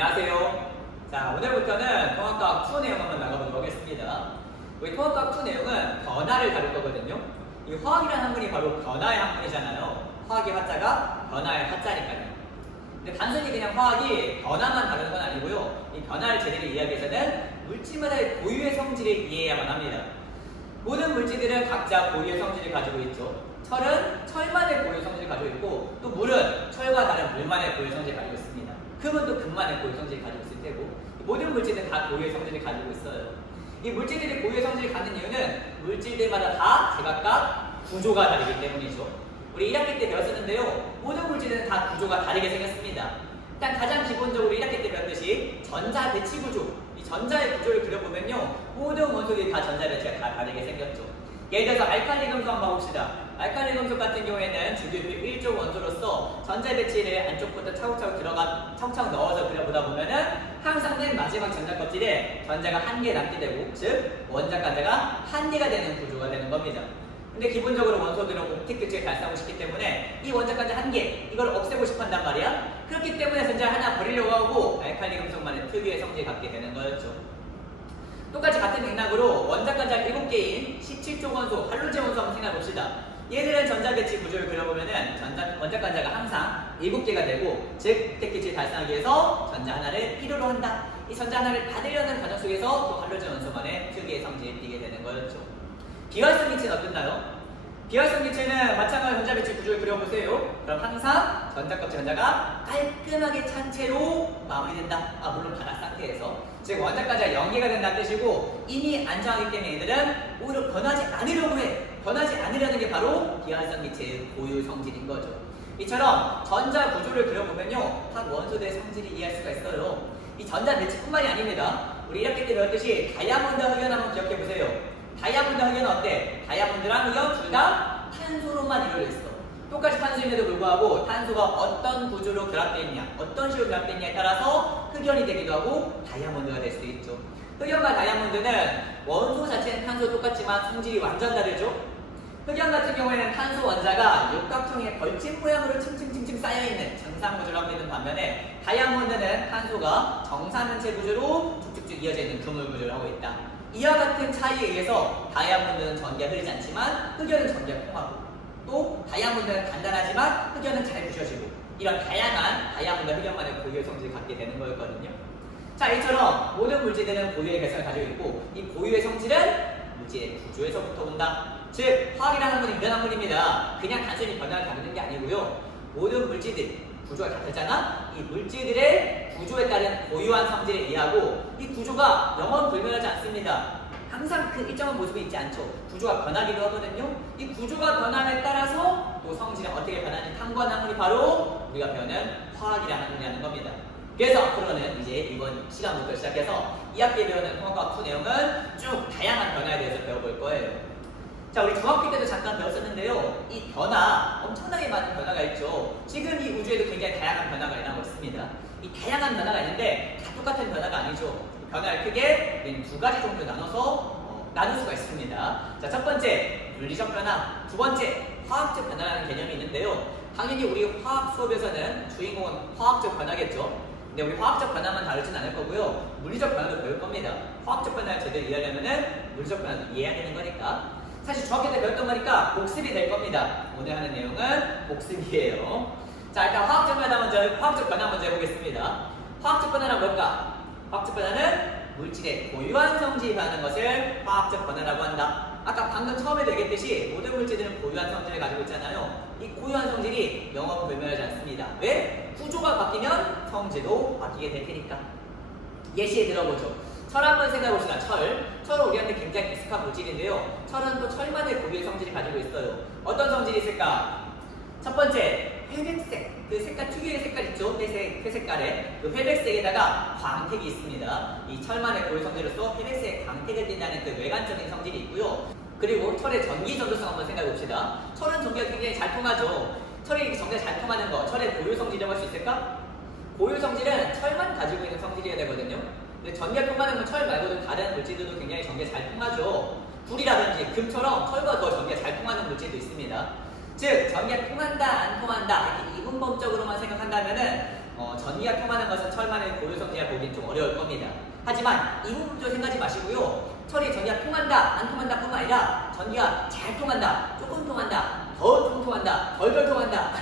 안녕하세요. 자, 오늘부터는 통합과학 2 내용 한번 나가보도록 하겠습니다. 우리 통합과학 2 내용은 변화를 다룰 거거든요. 이 화학이라는 학문이 바로 변화의 학문이잖아요. 화학의 화자가 변화의 화자니까요. 근데 단순히 그냥 화학이 변화만 다루는 건 아니고요. 이 변화를 제대로 이해하기 위해서는 물질마다의 고유의 성질을 이해해야만 합니다. 모든 물질들은 각자 고유의 성질을 가지고 있죠. 철은 철만의 고유 성질을 가지고 있고, 또 물은 철과 다른 물만의 고유 성질을 가지고 있습니다. 금은 또 금만의 고유 성질을 가지고 있을 테고, 모든 물질들은 다 고유의 성질을 가지고 있어요. 이 물질들이 고유의 성질을 갖는 이유는 물질들마다 다 제각각 구조가 다르기 때문이죠. 우리 1학기 때 배웠었는데요. 모든 물질들은 다 구조가 다르게 생겼습니다. 일단 가장 기본적으로 1학기 때 배웠듯이 전자 배치 구조, 이 전자의 구조를 그려보면요, 모든 원소들이 다 전자 배치가 다 다르게 생겼죠. 예를 들어서 알칼리 금속 한번 봐봅시다. 알칼리 금속 같은 경우에는 주기율 1조 원소로서 전자 배치를 안쪽부터 차곡차곡 넣어서 그려보다 보면은 항상 맨 마지막 전자 껍질에 전자가 한 개 남게 되고, 즉 원자 간자가 한 개가 되는 구조가 되는 겁니다. 근데 기본적으로 원소들은 옵틱 규칙을 달성하고 싶기 때문에 이 원자 간자 한 개, 이걸 없애고 싶어 한단 말이야. 그렇기 때문에 전자 하나 버리려고 하고 알칼리 금속만의 특유의 성질을 갖게 되는 거였죠. 똑같이 같은 맥락으로 원자 간자 7개인 17조 원소, 할로제 원소 한번 생각해봅시다. 얘들은 전자 배치 구조를 그려보면은 원자 간자가 항상 7개가 되고, 즉 옵틱 규칙을 달성하기 위해서 전자 하나를 필요로 한다. 이 전자 하나를 받으려는 과정 속에서 또 할로제 원소만의 특유의 성질을 띠게 되는 거였죠. 비활성 기체는 어땠나요? 비활성 기체는 마찬가지로 전자 배치 구조를 그려보세요. 그럼 항상 전자 껍질 전자가 깔끔하게 찬 채로 마무리된다. 물론 바닥 상태에서. 즉 원자 간자가 연계가 된다는 뜻이고, 이미 안정하기 때문에 얘들은 오히려 변하지 않으려고 해. 변하지 않으려는 게 바로 비활성 기체의 고유 성질인 거죠. 이처럼 전자 구조를 그려보면요, 각 원소들의 성질을 이해할 수가 있어요. 이 전자 배치뿐만이 아닙니다. 우리 1학기 때 배웠듯이 다이아몬드 흑연 한번 기억해보세요. 다이아몬드 흑연은 어때? 다이아몬드랑 흑연 둘 다 탄소로만 이루어져 있어. 똑같이 탄소임에도 불구하고 탄소가 어떤 구조로 결합되어 있냐, 어떤 식으로 결합되어 있냐에 따라서 흑연이 되기도 하고 다이아몬드가 될 수도 있죠. 흑연과 다이아몬드는 원소 자체는 탄소 똑같지만 성질이 완전 다르죠. 흑연 같은 경우에는 탄소 원자가 육각형의 벌집 모양으로 층층층층 쌓여있는 정상 구조를 하고 있는 반면에, 다이아몬드는 탄소가 정사면체 구조로 쭉쭉쭉 이어져 있는 그물 구조를 하고 있다. 이와 같은 차이에 의해서 다이아몬드는 전기가 흐르지 않지만 흑연은 전기가 통하고, 또 다이아몬드는 간단하지만 흑연은 잘 부셔지고, 이런 다양한 다이아몬드 흑연만의 고유의 성질을 갖게 되는 거였거든요. 자, 이처럼 모든 물질들은 고유의 개성을 가지고 있고, 이 고유의 성질은 물질의 구조에서부터 온다. 즉 화학이라는 학문은 이런 학문입니다. 그냥 단순히 변화를 다루는 게 아니고요, 모든 물질들 구조가 같았잖아. 이 물질들의 구조에 따른 고유한 성질을 이해하고, 이 구조가 영원 불변하지 않습니다. 항상 그 일정한 모습이 있지 않죠. 구조가 변하기도 하거든요. 이 구조가 변함에 따라서 또 성질은 어떻게 변하는지 탐구하는 학문이 바로 우리가 배우는 화학이라는 학문이라는 겁니다. 그래서 앞으로는 이제 이번 시간부터 시작해서 2학기에 배우는 통합과학 2 내용은 쭉 다양한 변화에 대해서 배워볼 거예요. 자, 우리 중학교 때도 잠깐 배웠었는데요. 이 변화, 엄청나게 많은 변화가 있죠. 지금 이 우주에도 굉장히 다양한 변화가 일어나고 있습니다. 이 다양한 변화가 있는데 다 똑같은 변화가 아니죠. 변화를 크게 두 가지 정도 나눠서 나눌 수가 있습니다. 자, 첫 번째 물리적 변화, 두 번째 화학적 변화라는 개념이 있는데요. 당연히 우리 화학 수업에서는 주인공은 화학적 변화겠죠. 근데 우리 화학적 변화만 다루진 않을 거고요, 물리적 변화도 배울 겁니다. 화학적 변화를 제대로 이해하려면 물리적 변화도 이해해야 되는 거니까. 사실 중학교 때 배웠던 거니까 복습이 될 겁니다. 오늘 하는 내용은 복습이에요. 자, 일단 화학적 변화 먼저 해보겠습니다. 화학적 변화는 뭘까? 화학적 변화는 물질의 고유한 성질이 변하는 것을 화학적 변화라고 한다. 아까 방금 처음에도 얘기했듯이 모든 물질들은 고유한 성질을 가지고 있잖아요. 이 고유한 성질이 영원 불멸하지 않습니다. 왜? 구조가 바뀌면 성질도 바뀌게 될 테니까. 예시에 들어보죠. 철 한번 생각해봅시다. 철은 우리한테 굉장히 익숙한 물질인데요. 철은 또 철만의 고유의 성질을 가지고 있어요. 어떤 성질이 있을까? 첫 번째, 회백색. 그 색깔, 특유의 색깔 있죠? 회색 색깔에. 그 회백색에다가 광택이 있습니다. 이 철만의 고유 성질로서 회백색에 광택을 띈다는 그 외관적인 성질이 있고요. 그리고 철의 전기 전도성 한번 생각해봅시다. 철은 전기가 굉장히 잘 통하죠. 철이 전기가 잘 통하는 거, 철의 고유 성질이라고 할 수 있을까? 고유 성질은 철만 가지고 있는 성질이어야 되거든요. 근데 전기가 통하는 건 철 말고도 다른 물질들도 굉장히 전기가 잘 통하죠. 불이라든지 금처럼 철과 더 전기가 잘 통하는 물질도 있습니다. 즉 전기가 통한다 안 통한다 이렇게 이분법적으로만 생각한다면은 전기가 통하는 것은 철만의 고유 성질 하지만 이 부분도 생각하지 마시고요. 철이 전기가 통한다, 안 통한다 뿐만 아니라 전기가 잘 통한다, 조금 통한다, 더 통한다, 덜 통한다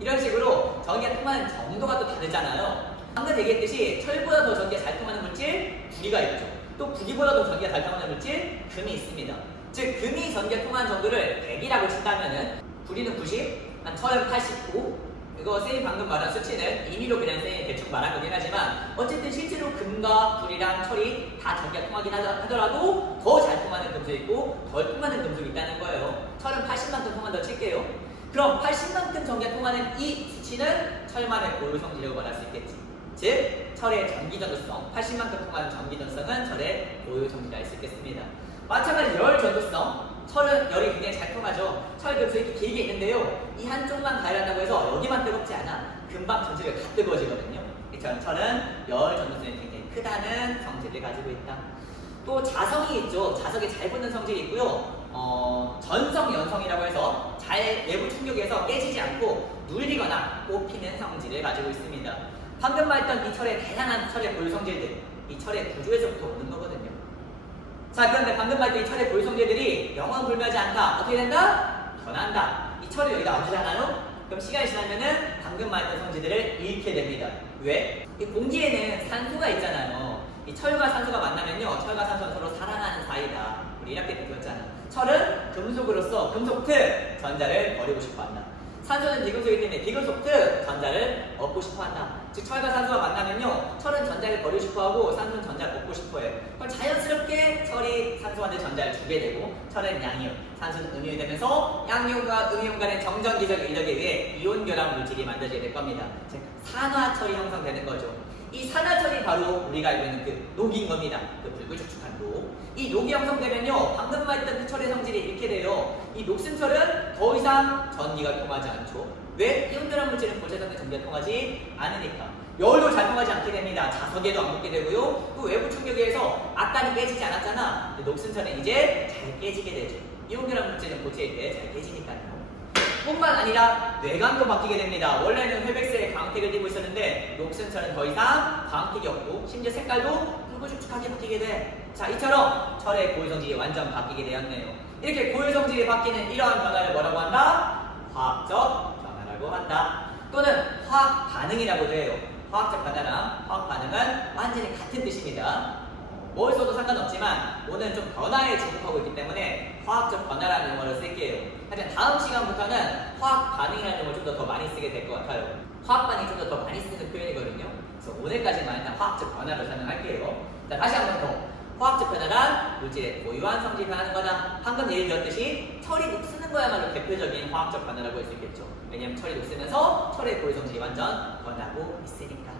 이런 식으로 전기가 통하는 정도가 또 다르잖아요. 방금 얘기했듯이 철보다 더 전기가 잘 통하는 물질 구리가 있죠. 또 구리보다 더 전기가 잘 통하는 물질 금이 있습니다. 즉 금이 전기가 통하는 정도를 100이라고 친다면은 구리는 90, 철은 89. 이거 쌤이 방금 말한 수치는 임의로 그냥 쌤이 대충 말한 거긴 하지만 어쨌든 실제로 금과 구리랑 철이 다 전기가 통하긴 하더라도 더 잘 통하는 금속이 있고 덜 통하는 금속이 있다는 거예요. 철은 80만큼 통한다고 칠게요. 그럼 80만큼 전기가 통하는 이 수치는 철만의 고유 성질이라고 말할 수 있겠지. 즉 철의 전기전도성, 80만큼 통하는 전기전도성은 철의 고유 성질이라 할 수 있겠습니다. 마찬가지로 열 전도성, 철은 열이 굉장히 잘 통하죠. 철 금속이 이렇게 길게 있는데요. 이 한쪽만 가열한다고 해서 여기만 뜨겁지 않아. 금방 전체가 다 뜨거워지거든요. 이처럼 철은 열 전도성이 굉장히 크다는 성질을 가지고 있다. 또 자성이 있죠. 자석이 잘 붙는 성질이 있고요. 전성, 연성이라고 해서 잘 내부 충격에서 깨지지 않고 눌리거나 꼽히는 성질을 가지고 있습니다. 방금 말했던 이 철의 다양한 철의 고유 성질들, 이 철의 구조에서부터 오는 거거든요. 자, 그런데 방금 말했던 이 철의 고유 성질들이 영원 불멸하지 않다. 어떻게 된다? 변한다. 이 철이 여기다 얹으잖아요? 그럼 시간이 지나면은 방금 말했던 성질들을 잃게 됩니다. 왜? 이 공기에는 산소가 있잖아요. 이 철과 산소가 만나면요, 철과 산소는 서로 사랑하는 사이다. 우리 1학기 때 배웠잖아. 철은 금속으로서 금속 특 전자를 버리고 싶어한다. 산소는 비금속이기 때문에 비금속 특 전자를 얻고 싶어한다. 즉 철과 산소가 만나면요, 철은 전자를 버리고 싶어하고 산소는 전자를 얻고 싶어해요. 그럼 자연스럽게 철이 산소한테 전자를 주게 되고 철은 양이온, 산소는 음이온이 되면서 양이온과 음이온 간의 정전기적 인력에 의해 이온 결합 물질이 만들어지게 될 겁니다. 즉 산화철이 형성되는 거죠. 이 산화철이 바로 우리가 알고 있는 그 녹인 겁니다. 그 붉고 축축한 녹. 이 녹이 형성되면요, 방금 말했던 그 철의 성질이 이렇게 돼요. 이 녹슨 철은 더 이상 전기가 통하지 않죠. 왜? 이온 결합 물질은 고체성의 전기가 통하지 않으니까. 열도 잘 통하지 않게 됩니다. 자석에도 안 붙게 되고요. 또 외부 충격에 의해서 아까는 깨지지 않았잖아. 근데 녹슨 철은 이제 잘 깨지게 되죠. 이온 결합 물질은 고체일 때 잘 깨지니까요. 뿐만 아니라 뇌광도 바뀌게 됩니다. 원래는 회백세의 광택을 띠고 있었는데 녹슨철은 더 이상 광택이 없고 심지어 색깔도 붉고축축하게 바뀌게 돼. 자, 이처럼 철의 고유 성질이 완전 바뀌게 되었네요. 이렇게 고유 성질이 바뀌는 이러한 변화를 뭐라고 한다? 화학적 변화라고 한다. 또는 화학 반응이라고도 해요. 화학적 변화랑 화학 반응은 완전히 같은 뜻입니다. 뭘 써도 상관없지만 오늘 좀 변화에 주목하고 있기 때문에 화학적 변화라는 용어를 쓸게요. 하지만 다음 시간부터는 화학 반응이라는 용어를 좀 더 많이 쓰게 될 것 같아요. 화학 반응이 좀 더 많이 쓰는 표현이거든요. 그래서 오늘까지만 일단 화학적 변화로 설명할게요. 자, 다시 한 번 더. 화학적 변화란 물질의 고유한 성질이 변하는 거다. 방금 예를 들었듯이 철이 녹쓰는 거야말로 대표적인 화학적 변화라고 할 수 있겠죠. 왜냐하면 철이 녹쓰면서 철의 고유 성질이 완전 변하고 있으니까.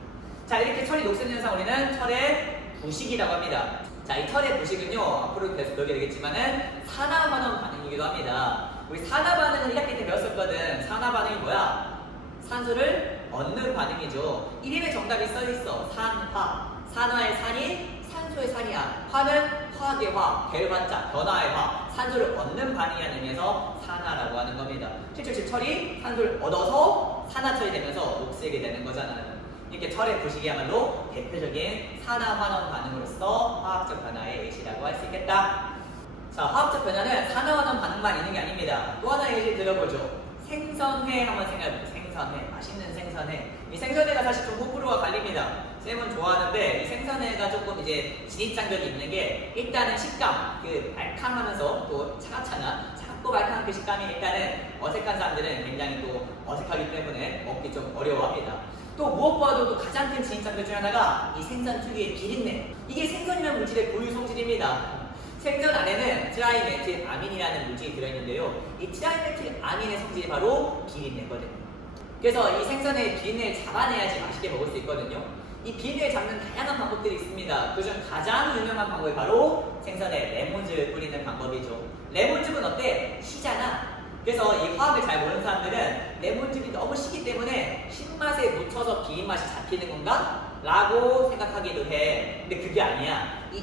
자, 이렇게 철이 녹쓰는 현상 우리는 철의 부식이라고 합니다. 자, 이 철의 부식은요, 앞으로 계속 배우게 되겠지만은 산화반응 반응이기도 합니다. 우리 산화 반응은 1학기 때 배웠었거든. 산화 반응이 뭐야? 산소를 얻는 반응이죠. 이름에 정답이 써있어. 산화. 산화의 산이 산소의 산이야. 화는 화학의 화, 결반자, 변화의 화, 산소를 얻는 반응이라는 의미에서 산화라고 하는 겁니다. 실제 철이 산소를 얻어서 산화철이 되면서 녹슬게 되는 거잖아요. 이렇게 철의 부식이야말로 대표적인 산화환원 반응으로서 화학적 변화의 예시라고 할 수 있겠다. 자, 화학적 변화는 산화환원 반응만 있는 게 아닙니다. 또 하나의 예시 들어보죠. 생선회 한번 생각해보죠. 생선회, 맛있는 생선회. 이 생선회가 사실 좀 호불호가 갈립니다. 쌤은 좋아하는데 이 생선회가 조금 이제 진입장벽이 있는 게 일단은 식감, 그 알캉하면서 또 차갑고 말캉한 그 식감이 일단은 어색한 사람들은 굉장히 또 어색하기 때문에 먹기 좀 어려워합니다. 또 무엇보다도 또 가장 큰 진입장벽 중 하나가 이 생선 특유의 비린내. 이게 생선이라는 물질의 고유 성질입니다. 생선 안에는 트라이메틸 아민이라는 물질이 들어있는데요. 이 트라이메틸 아민의 성질이 바로 비린내거든요. 그래서 이 생선의 비린내를 잡아내야지 맛있게 먹을 수 있거든요. 이 비린내를 잡는 다양한 방법들이 있습니다. 그중 가장 유명한 방법이 바로 생선에 레몬즙을 뿌리는 방법이죠. 레몬즙은 어때? 시잖아. 그래서 이 화학을 잘 모르는 사람들은 레몬즙이 너무 시기 때문에 신맛에 묻혀서 비린맛이 잡히는 건가? 라고 생각하기도 해. 근데 그게 아니야. 이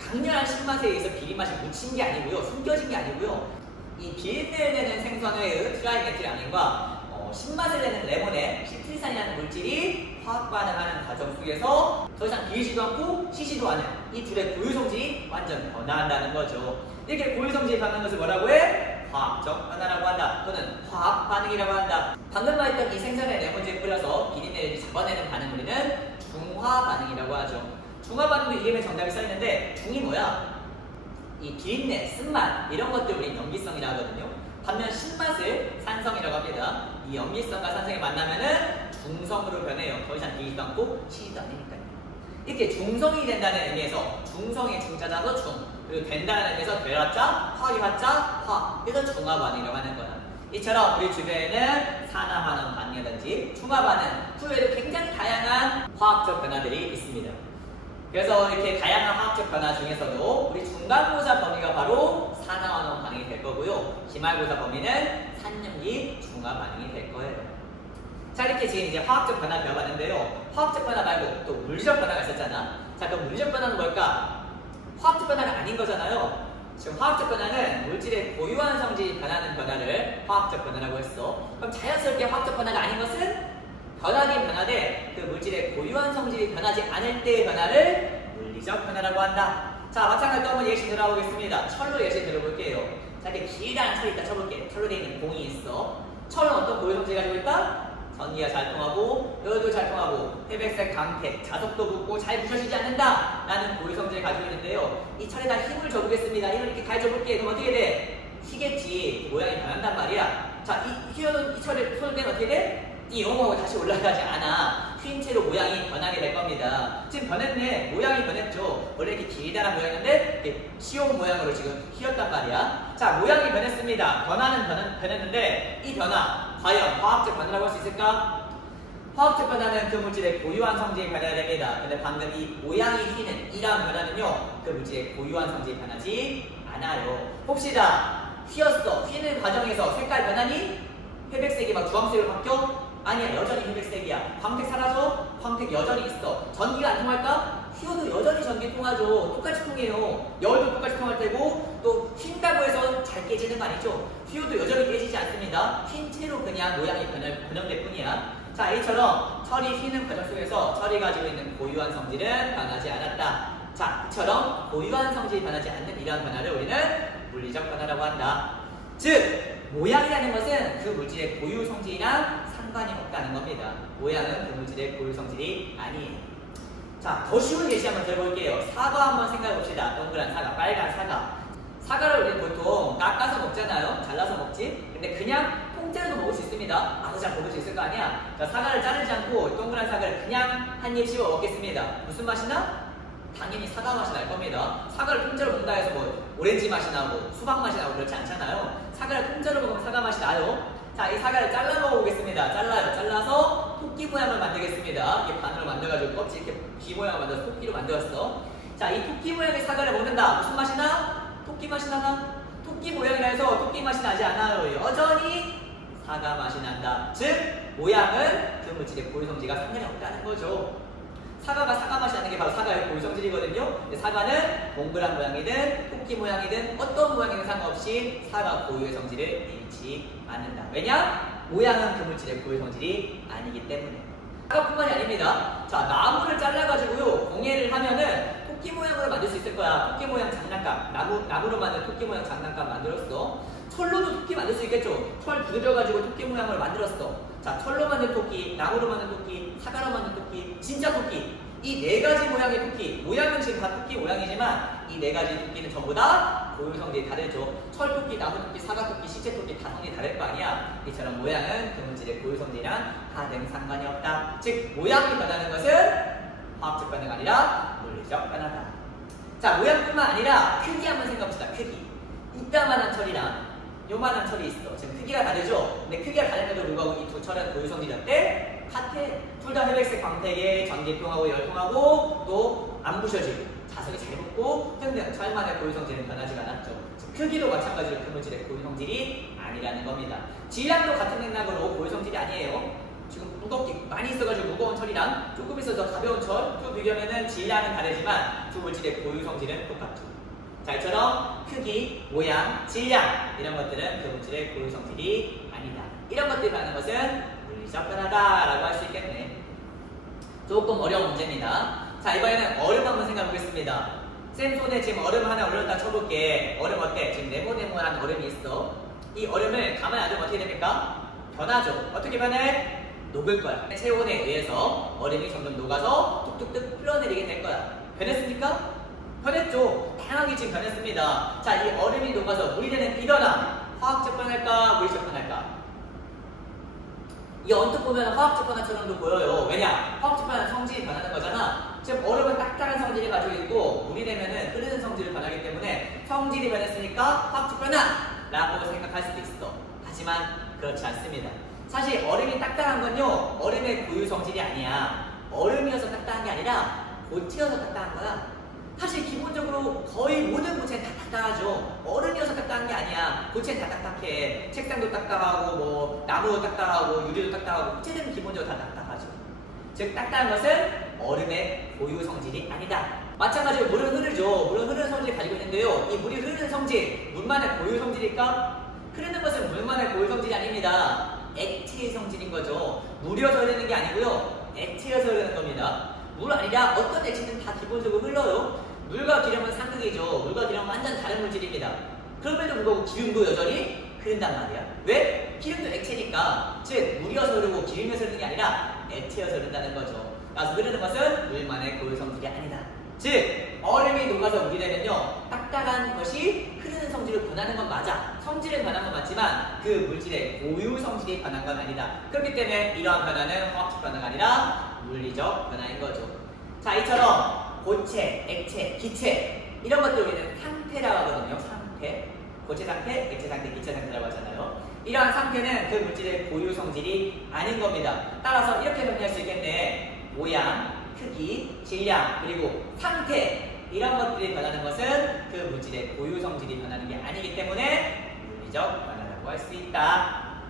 강렬한 신맛에 의해서 비린맛이 묻힌 게 아니고요. 숨겨진 게 아니고요. 이 비린내를 내는 생선의 트라이메틸 아민과 신맛을 내는 레몬에 시트리산이라는 물질이 화학 반응하는 과정 속에서 더 이상 비리지도 않고 시지도 않은 이 둘의 고유 성질이 완전 변화한다는 거죠. 이렇게 고유 성질이 변하는 것을 뭐라고 해? 화학적 변화라고 한다. 또는 화학 반응이라고 한다. 방금 말했던 이 생선의 레몬즙을 뿌려서 비린내를 잡아내는 반응 우리는 중화 반응이라고 하죠. 중화 반응도 이름에 정답이 써있는데 중이 뭐야? 이 비린내, 쓴맛 이런 것들 우리 염기성이라고 하거든요. 반면 신맛을 산성이라고 합니다. 이 염기성과 산성이 만나면은 중성으로 변해요. 더 이상 비리지도 않고 시지도 않으니까요. 이렇게 중성이 된다는 의미에서 중성의 중자자서 중, 그리고 된다는 의미에서 되라자, 화기 화자, 화. 그래서 중화 반응이라고 하는 거야. 이처럼 우리 주변에는 산화 반응 반응이라든지 중화 반응, 그 외에도 굉장히 다양한 화학적 변화들이 있습니다. 그래서 이렇게 다양한 화학적 변화 중에서도 우리 중간고사 범위가 바로 산화환원 반응이 될 거고요. 기말고사 범위는 산염기 중화 반응이 될 거예요. 자, 이렇게 지금 이제 화학적 변화 배워봤는데요. 화학적 변화 말고 또 물리적 변화가 있었잖아. 자, 그럼 물리적 변화는 뭘까? 화학적 변화가 아닌 거잖아요. 지금 화학적 변화는 물질의 고유한 성질이 변하는 변화를 화학적 변화라고 했어. 그럼 자연스럽게 화학적 변화가 아닌 것은 변하긴 변하되 그 물질의 고유한 성질이 변하지 않을 때의 변화를 물리적 변화라고 한다. 자, 마찬가지로 또 한번 예시 들어보겠습니다. 철로 예시 들어볼게요. 자, 이렇게 길다는 철이 있다 쳐볼게. 철로 되어 있는 공이 있어. 철은 어떤 고유 성질을 가지고 있다? 전기가 잘 통하고, 열도 잘 통하고, 회백색 강택, 자석도 붙고 잘 부셔지지 않는다 라는 고유 성질을 가지고 있는데요. 이 철에다 힘을 줘보겠습니다. 힘을 이렇게 가해줘볼게. 그럼 어떻게 돼? 휘겠지. 모양이 변한단 말이야. 자, 이 철을 손을 떼면 어떻게 돼? 이 영호하고 다시 올라가지 않아. 휜 채로 모양이 변하게 될 겁니다. 지금 변했네. 모양이 변했죠. 원래 이렇게 길다란 모양이었는데 이렇게 시온 모양으로 지금 휘었단 말이야. 자, 모양이 변했습니다. 변했는데 이 변화 과연 화학적 변화라고 할 수 있을까? 화학적 변화는 그 물질의 고유한 성질이 변해야 됩니다. 근데 방금 이 모양이 휘는 이러한 변화는요, 그 물질의 고유한 성질이 변하지 않아요. 봅시다. 휘었어. 휘는 과정에서 색깔 변하니? 회백색이 막 주황색으로 바뀌어? 아니야, 여전히 회백색이야. 광택 사라져? 광택 여전히 있어. 전기가 안 통할까? 휘어도 여전히 전기 통하죠. 똑같이 통해요. 열도 똑같이 통할 테고, 또 휜다고 해서 잘 깨지는 거 아니죠? 휘어도 여전히 깨지지 않습니다. 휜 채로 그냥 모양이 변형될 뿐이야. 자, 이처럼 철이 휘는 과정 속에서 철이 가지고 있는 고유한 성질은 변하지 않았다. 자, 이처럼 고유한 성질이 변하지 않는 이러한 변화를 우리는 물리적 변화라고 한다. 즉, 모양이라는 것은 그 물질의 고유 성질이랑 상관이 없다는 겁니다. 모양은 그 물질의 고유 성질이 아니에요. 자, 더 쉬운 예시 한번 들어볼게요. 사과 한번 생각해 봅시다. 동그란 사과, 빨간 사과. 사과를 우리 보통 깎아서 먹잖아요. 잘라서 먹지. 근데 그냥 통째로도 먹을 수 있습니다. 아주 잘 먹을 수 있을 거 아니야. 자, 사과를 자르지 않고 동그란 사과를 그냥 한 입 씹어 먹겠습니다. 무슨 맛이 나? 당연히 사과 맛이 날 겁니다. 사과를 통째로 먹는다 해서 뭐 오렌지 맛이 나고 수박 맛이 나고 그렇지 않잖아요. 사과를 통째로 먹으면 사과 맛이 나요. 자, 이 사과를 잘라 먹어보겠습니다. 잘라서 토끼 모양을 만들겠습니다. 이렇게 반으로 만들어가지고 껍질 이렇게 귀 모양을 만들어서 토끼로 만들었어. 자, 이 토끼 모양의 사과를 먹는다. 무슨 맛이 나? 토끼 맛이 나나? 토끼 모양이라 해서 토끼 맛이 나지 않아요. 여전히 사과 맛이 난다. 즉, 모양은 그 물질의 고유 성질과 상관이 없다는 거죠. 사과가 사과 맛이 나는 게 바로 사과의 고유 성질이거든요. 근데 사과는 동그란 모양이든 토끼 모양이든 어떤 모양이든 상관없이 사과 고유의 성질을 잃지 않는다. 왜냐? 모양은 그 물질의 고유 성질이 아니기 때문에. 사과뿐만이 아닙니다. 자, 나무를 잘라가지고요, 공예를 하면은 토끼 모양으로 만들 수 있을 거야. 토끼 모양 장난감. 나무로 만든 토끼 모양 장난감 만들었어. 철로도 토끼 만들 수 있겠죠. 철 부드려가지고 토끼 모양을 만들었어. 자, 철로 만든 토끼, 나무로 만든 토끼, 사과로 만든 토끼, 진짜 토끼. 이 네 가지 모양의 토끼. 모양은 지금 다 토끼 모양이지만 이 네 가지 토끼는 전부 다 고유 성질이 다르죠. 철 토끼, 나무 토끼, 사과 토끼, 시체 토끼 다 성질이 다를 거 아니야. 이처럼 모양은 그 물질의 고유 성질이랑 하등 상관이 없다. 즉, 모양이 변하는 것은 화학적 변화가 아니라 물리적 변화다. 자, 모양뿐만 아니라 크기 한번 생각해봅시다. 크기. 이따만한 철이랑 요만한 철이 있어. 지금 크기가 다르죠? 근데 크기가 다른데도 불구하고 이 두 철은 고유 성질이 어때? 같아. 둘 다 회백색 광택에 전기 통하고 열 통하고 또 안 부셔지고 자석이 잘 붙고 등등 철만의 고유 성질은 변하지가 않았죠. 크기도 마찬가지로 그 물질의 고유 성질이 아니라는 겁니다. 질량도 같은 맥락으로 고유 성질이 아니에요. 지금 무겁게 많이 있어가지고 무거운 철이랑 조금 있어서 가벼운 철 두 비교하면은 질량은 다르지만 두 물질의 고유 성질은 똑같죠. 자, 이처럼 크기, 모양, 질량 이런 것들은 그 물질의 고유 성질이 아니다. 이런 것들이 말하는 것은 물리적 변화다라고 할 수 있겠네. 조금 어려운 문제입니다. 자, 이번에는 얼음 한번 생각해 보겠습니다. 쌤 손에 지금 얼음 하나 올렸다 쳐볼게. 얼음 어때? 지금 네모네모한 얼음이 있어. 이 얼음을 가만히 놔두면 어떻게 됩니까? 변하죠. 어떻게 변해? 녹을 거야. 체온에 의해서 얼음이 점점 녹아서 뚝뚝뚝 흘러내리게 될 거야. 변했습니까? 변했죠. 다양하게 지금 변했습니다. 자, 이 얼음이 녹아서 물이 되는 이거나 화학적 변할까? 물리적 변할까? 이 언뜻 보면 화학적 변화처럼도 보여요. 왜냐? 화학적 변화는 성질이 변하는 거잖아. 지금 얼음은 딱딱한 성질을 가지고 있고 물이 되면은 흐르는 성질을 변하기 때문에 성질이 변했으니까 화학적 변화라고 생각할 수도 있어. 하지만 그렇지 않습니다. 사실 얼음이 딱딱한 건요, 얼음의 고유 성질이 아니야. 얼음이어서 딱딱한 게 아니라 고체여서 딱딱한 거야. 사실 기본적으로 거의 모든 고체는 다 딱딱하죠. 얼음이어서 딱딱한 게 아니야. 고체는 다 딱딱해. 책상도 딱딱하고 뭐 나무도 딱딱하고 유리도 딱딱하고 고체들은 기본적으로 다 딱딱하죠. 즉 딱딱한 것은 얼음의 고유 성질이 아니다. 마찬가지로 물은 흐르죠. 물은 흐르는 성질을 가지고 있는데요. 이 물이 흐르는 성질, 물만의 고유 성질일까? 흐르는 것은 물만의 고유 성질이 아닙니다. 액체의 성질인 거죠. 물이어서 흐르는 게 아니고요. 액체여서 흐르는 겁니다. 물 아니라 어떤 액체는 다 기본적으로 흘러요. 물과 기름은 상극이죠. 물과 기름은 완전 다른 물질입니다. 그럼에도 불구하고 기름도 여전히 흐른단 말이야. 왜? 기름도 액체니까. 즉 물이어서 흐르고 기름이어서 흐르는 게 아니라 액체여서 흐른다는 거죠. 그래서 흐르는 것은 물만의 고유 성질이 아니다. 즉 얼음이 녹아서 물이 되면요, 딱딱한 것이 흐르는 성질을 변하는 건 맞아. 성질은 변한 건 맞지만 그 물질의 고유 성질이 변한 건 아니다. 그렇기 때문에 이러한 변화는 화학적 변화가 아니라 물리적 변화인 거죠. 자, 이처럼 고체, 액체, 기체 이런 것들 우리는 상태라고 하거든요. 상태, 고체 상태, 액체 상태, 기체 상태라고 하잖아요. 이러한 상태는 그 물질의 고유 성질이 아닌 겁니다. 따라서 이렇게 정리할 수 있겠네. 모양, 크기, 질량, 그리고 상태 이런 것들이 변하는 것은 그 물질의 고유 성질이 변하는 게 아니기 때문에 물리적 변화라고 할 수 있다.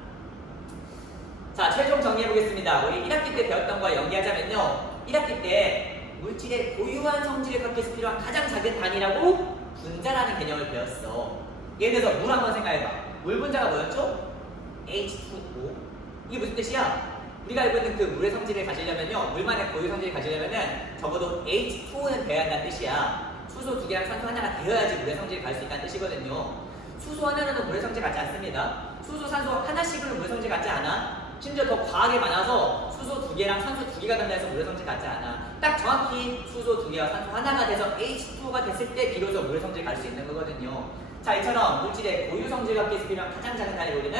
자, 최종 정리해 보겠습니다. 우리 1학기 때 배웠던 거와 연계하자면요, 1학기 때 물질의 고유한 성질을 갖기 위해서 필요한 가장 작은 단위라고 분자라는 개념을 배웠어. 예를 들어서 물 한번 생각해봐. 물 분자가 뭐였죠? H2O. 이게 무슨 뜻이야? 우리가 알고 있는 그 물의 성질을 가지려면요, 물만의 고유 성질을 가지려면은 적어도 H2O는 되어야 한다는 뜻이야. 수소 2개랑 산소 하나가 되어야지 물의 성질을 갈 수 있다는 뜻이거든요. 수소 하나는 물의 성질 같지 않습니다. 수소, 산소 하나씩은 물의 성질 같지 않아. 심지어 더 과하게 많아서 수소 2개랑 산소 2개가 된다 해서 물의 성질 같지 않아. 딱 정확히 수소 2개와 산소 하나가 돼서 H2O가 됐을 때 비로소 물의 성질 갈 수 있는 거거든요. 자, 이처럼 물질의 고유 성질 갖기 위해서 필요한 가장 작은 단위를 우리는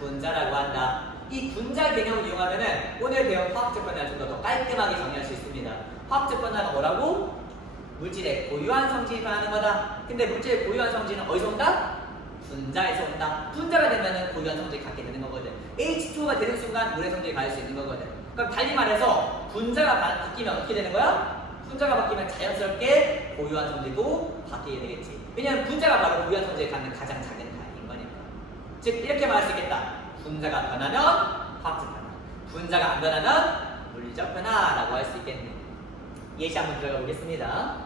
분자라고 한다. 이 분자 개념을 이용하면은 오늘 배운 화학적 변화를 좀 더 깔끔하게 정리할 수 있습니다. 화학적 변화가 뭐라고? 물질의 고유한 성질이 변하는 거다. 근데 물질의 고유한 성질은 어디서 온다? 분자에서 온다. 분자가 되면은 고유한 성질을 갖게 되는 거거든. H2O가 되는 순간 물의 성질이 가질 수 있는 거거든. 그럼 달리 말해서 분자가 바뀌면 어떻게 되는 거야? 분자가 바뀌면 자연스럽게 고유한 성질도 바뀌게 되겠지. 왜냐하면 분자가 바로 고유한 성질을 갖는 가장 작은 단위인 거니까. 즉 이렇게 말할 수 있겠다. 분자가 변하면 화학적 변화, 분자가 안 변하면 물리적 변화라고 할 수 있겠네. 예시 한번 들어가 보겠습니다.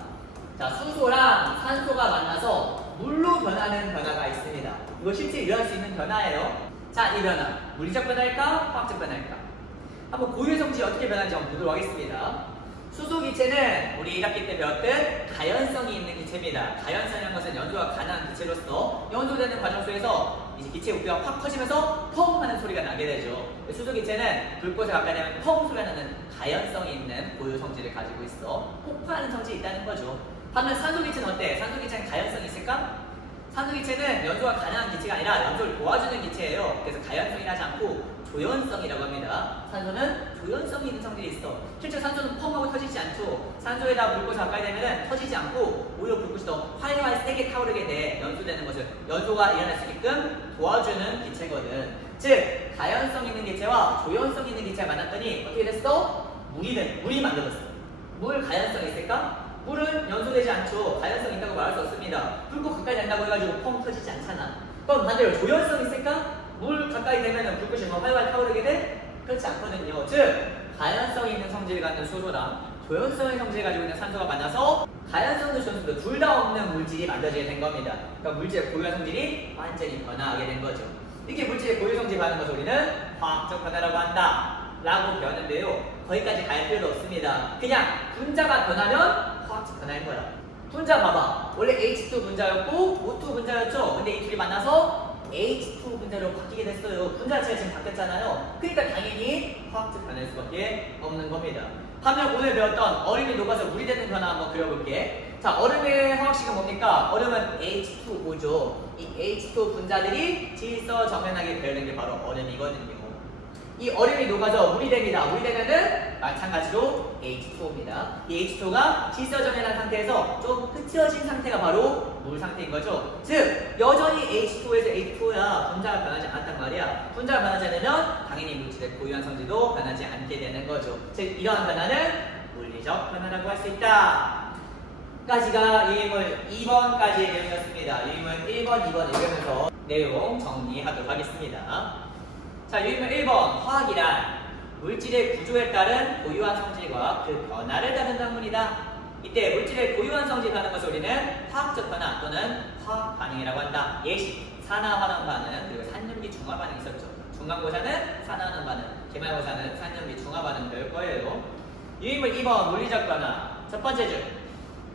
자, 수소랑 산소가 만나서 물로 변하는 변화가 있습니다. 이거 실제 일어날 수 있는 변화예요. 자, 이 변화 물리적 변화일까? 화학적 변화일까? 한번 고유 성질이 어떻게 변하는지 한번 보도록 하겠습니다. 수소 기체는 우리 1학기 때 배웠던 가연성이 있는 기체입니다. 가연성이라는 것은 연소가 가능한 기체로서 연소되는 과정 속에서 이제 기체 부피가 확 커지면서 펑 하는 소리가 나게 되죠. 수소 기체는 불꽃에 가까이 되면 펑 소리가 나는 가연성이 있는 고유 성질을 가지고 있어. 폭발하는 성질이 있다는 거죠. 반면 산소 기체는 어때? 산소 기체는 가연성이 있을까? 산소 기체는 연소가 가능한 기체가 아니라 연소를 도와주는 기체예요. 그래서 가연성이 나지 않고 조연성이라고 합니다. 산소는 조연성이 있는 성질이 있어. 실제 산소는 펑 하고 터지지 않죠. 산소에다 불꽃이 가까이 되면 터지지 않고 오히려 불꽃이 더 활활 세게 타오르게 돼. 연소되는 것을 연소가 일어날 수 있게끔 도와주는 기체거든. 즉 가연성 있는 기체와 조연성 있는 기체가 만났더니 어떻게 됐어? 물이 만들어졌어. 물 가연성 있을까? 물은 연소되지 않죠. 가연성 있다고 말할 수 없습니다. 불꽃 가까이 된다고 해가지고 펑 터지지 않잖아. 그럼 반대로 조연성 있을까? 물 가까이 되면 불꽃이 더 활활 타오르게 돼? 그렇지 않거든요. 즉 가연성이 있는 성질을 갖는 수소랑 조연성의 성질을 가지고 있는 산소가 만나서 가연성도 전수도 둘 다 없는 물질이 만들어지게 된 겁니다. 그러니까 물질의 고유한 성질이 완전히 변화하게 된 거죠. 이렇게 물질의 고유 성질을 하는 것을 우리는 화학적 변화라고 한다 라고 배웠는데요. 거기까지 갈 필요도 없습니다. 그냥 분자가 변하면 화학적 변화인 거야. 분자 봐봐. 원래 H2 분자였고 O2 분자였죠. 근데 이 둘이 만나서 H2 분자로 바뀌게 됐어요. 분자 자체가 지금 바뀌었잖아요. 그러니까 당연히 화학적 변화일 수밖에 없는 겁니다. 반면 오늘 배웠던 얼음이 녹아서 물이 되는 변화 한번 그려볼게. 자, 얼음의 화학식은 뭡니까? 얼음은 H2O죠. 이 H2 분자들이 질서정연하게 배어낸 게 바로 얼음이거든요. 이 얼음이 녹아서 물이 됩니다. 물이 되면은 마찬가지로 H2O입니다. 이 H2O가 질서정연한 상태에서 좀 흐트러진 상태가 바로 물 상태인 거죠. 즉, 여전히 H2O에서 H2O야 분자가 변하지 않았단 말이야. 분자가 변하지 않으면 당연히 물질의 고유한 성질도 변하지 않게 되는 거죠. 즉, 이러한 변화는 물리적 변화라고 할 수 있다. 까지가 유인물 2번까지의 내용이었습니다. 유인물 1번, 2번 읽으면서 내용 정리하도록 하겠습니다. 자, 유인물 1번, 화학이란 물질의 구조에 따른 고유한 성질과 그 변화를 다룬 학문이다. 이때 물질의 고유한 성질이라는 것을 우리는 화학적 변화 또는 화학 반응이라고 한다. 예시, 산화환원 반응, 그리고 산염기 중화 반응이 있었죠. 중간고사는 산화환원 반응, 기말고사는 산염기 중화 반응 배울 거예요. 유인물 2번, 물리적 변화. 첫 번째 줄,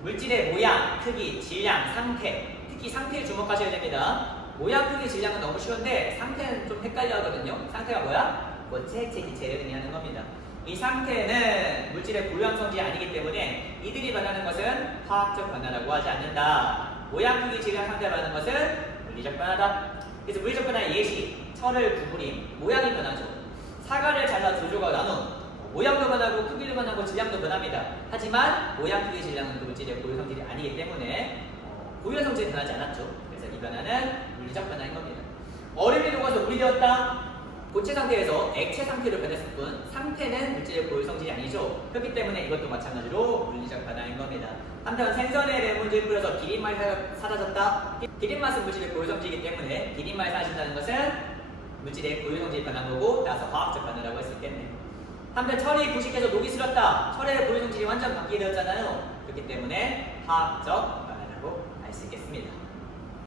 물질의 모양, 크기, 질량, 상태. 특히 상태에 주목하셔야 됩니다. 모양, 크기, 질량은 너무 쉬운데 상태는 좀 헷갈려 하거든요. 상태가 뭐야? 고체, 체기, 재를 의미하는 겁니다. 이 상태는 물질의 고유한 성질이 아니기 때문에 이들이 변하는 것은 화학적 변화라고 하지 않는다. 모양, 크기, 질량, 상태가 변하는 것은 물리적 변화다. 그래서 물리적 변화의 예시, 철을 구부림, 모양이 변하죠. 사과를 잘라 두 조각 나눔, 모양도 변하고 크기도 변하고 질량도 변합니다. 하지만 모양, 크기, 질량은 그 물질의 고유 성질이 아니기 때문에 고유한 성질이 변하지 않았죠. 그래서 이 변화는 물리적 변화인 겁니다. 얼음이 녹아서 물이 되었다. 고체 상태에서 액체 상태로 변했을 뿐 상태는 물질의 고유 성질이 아니죠. 그렇기 때문에 이것도 마찬가지로 물리적 변화인 겁니다. 한편 생선에 레몬즙을 뿌려서 비린맛이 사라졌다. 비린맛은 물질의 고유 성질이기 때문에 비린맛이 사라진다는 것은 물질의 고유 성질이 변한 거고 따라서 화학적 변화라고 할 수 있겠네요. 한편 철이 부식해서 녹이 슬었다. 철의 고유 성질이 완전 바뀌게 되었잖아요. 그렇기 때문에 화학적 변화라고 할 수 있겠습니다.